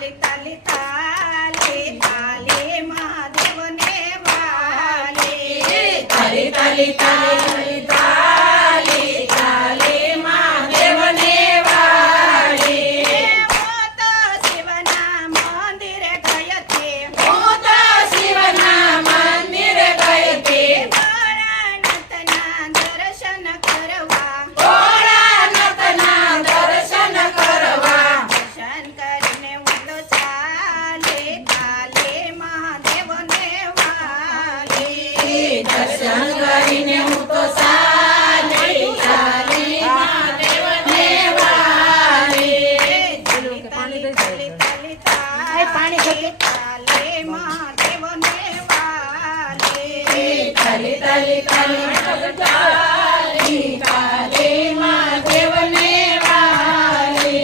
તાલી તાલી તાલે તાલે મહાદેવને વાલે તાલી તાલી તાલે તાલે તાલે મહાદેવને વાલે હું તો શિવના મંદિરે ગઈ હતી હું તો શિવના મંદિરે ગઈ હતી ભોળાનાથના દર્શન કરવા ભોળાનાથના દર્શન કરવા દર્શન કરીને હું તો ચાલે ચાલે મહાદેવને વાલે દર્શન કરીને હું તો ચાલે ચાલે મહાદેવને વાલે તાલી તાલી તાલી તાલી ચાલે મહાદેવને વાલે તાલી તાલી તાલી તાલી તાલે મહાદેવને વાલે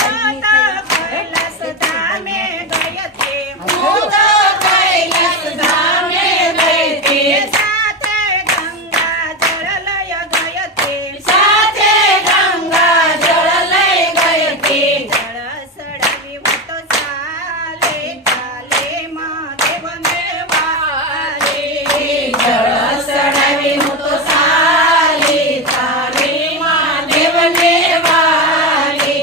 હું તો કૈલાસ ધામે ગઈ હતી હું તો કૈલાસ ધામે ગઈ હતી સાથે ગંગા જળ લઈ ગઈ હતી સાથે ગંગા જળ લઈ ગઈ હતી જળ સડાવી હું તો ચાલે ચાલે મહાદેવને વાલે જળ સડાવી હું તો ચાલે ચાલે મહાદેવને વાલે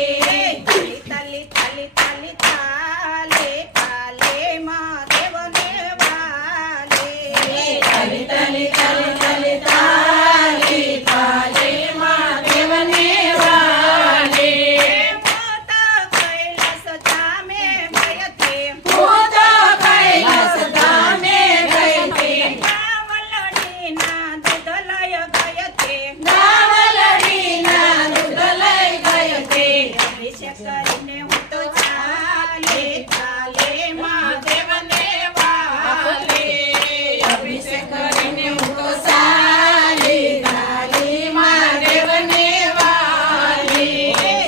તાલી તાલી તાલી તાલે તાલે મહાદેવને વાલે તાલી તાલી તાલી તાલી તાલે તાલે મહાદેવને વાલે હું તો કૈલાસ ધામે ગઈ હતી હું તો કૈલાસ ધામે ગઈ હતી ગાવલડીના દૂધ લઈ ગઈ હતી ગાવલડીના દૂધ લઈ ગઈ હતી અભિષેક કરીને હું તો ચાલે ચાલે મહાદેવને વાલે અભિષેક કરીને હું તો ચાલે ચાલે મહાદેવને વાલે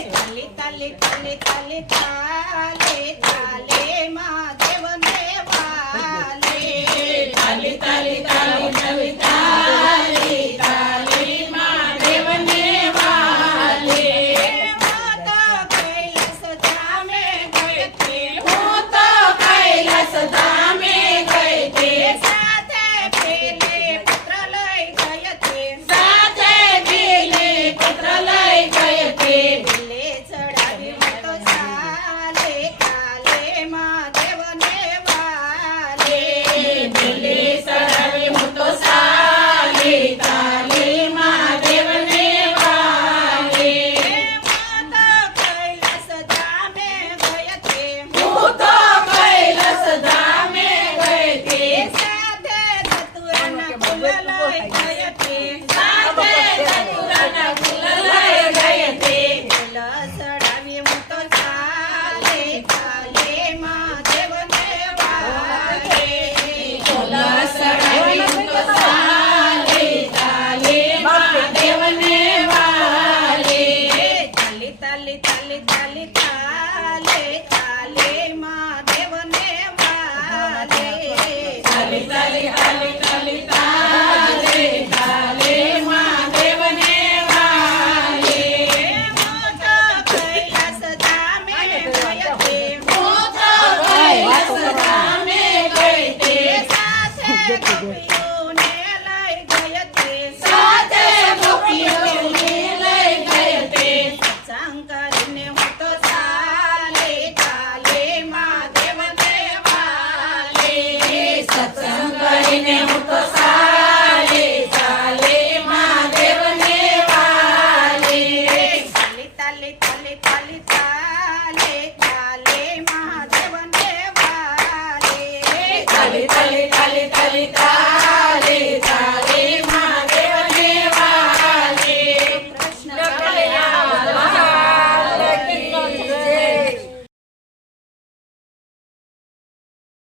તાલી તાલી તાલી તાલી તાલે તાલે મહાદેવને વાલે તાલી તાલી તાલી તાલી તાલે તાલે મહાદેવને વાલે હું તો કૈલાસ ધામે ગઈ હતી હું તો કૈલાસ ધામે ગઈ હતી સાથે પેલે પુત્ર લઈ ગઈ હતી સાથે પેલે પુત્ર લઈ ગઈ હતી પેલે ચડાવી હું તો ચાલે ચાલે મહાદેવને વાલે પેલે ચડાવી હું તો ચાલે ચાલે મહાદેવને વાલે હું તો કૈલાસ ધામે ગઈ હતી હું તો કૈલાસ ધામે ગઈ હતી સાથે ધતુરાના ફૂલ લઈ ગઈ હતી સાથે ધતુરાના ફૂલ લઈ ગઈ હતી ફૂલ ચડાવી હું તો ચાલે ચાલે મહાદેવને વાલે ફૂલ ચડાવી હું તો ચાલે ચાલે મહાદેવને વાલે તાલી તાલી તાલી તાલી તાલે તાલે મહાદેવને વાલે તાલી તાલી તાલી તાલી તાલે તાલે મહાદેવને વાલે હું તો કૈલાસ ધામે ગઈ હતી હું તો કૈલાસ ધામે ગઈ હતી સાથે ગોપીઓને લઈ ગઈ હતી સાથે ગોપીઓને લઈ ગઈ હતી સત્સંગ કરીને હું તો ચાલે ચાલે મહાદેવને વાલે સત્સંગ કરીને હું તો ચાલે ચાલે મહાદેવને વાલે તાલી તાલી તાલી તાલી તાલે તાલે મહાદેવને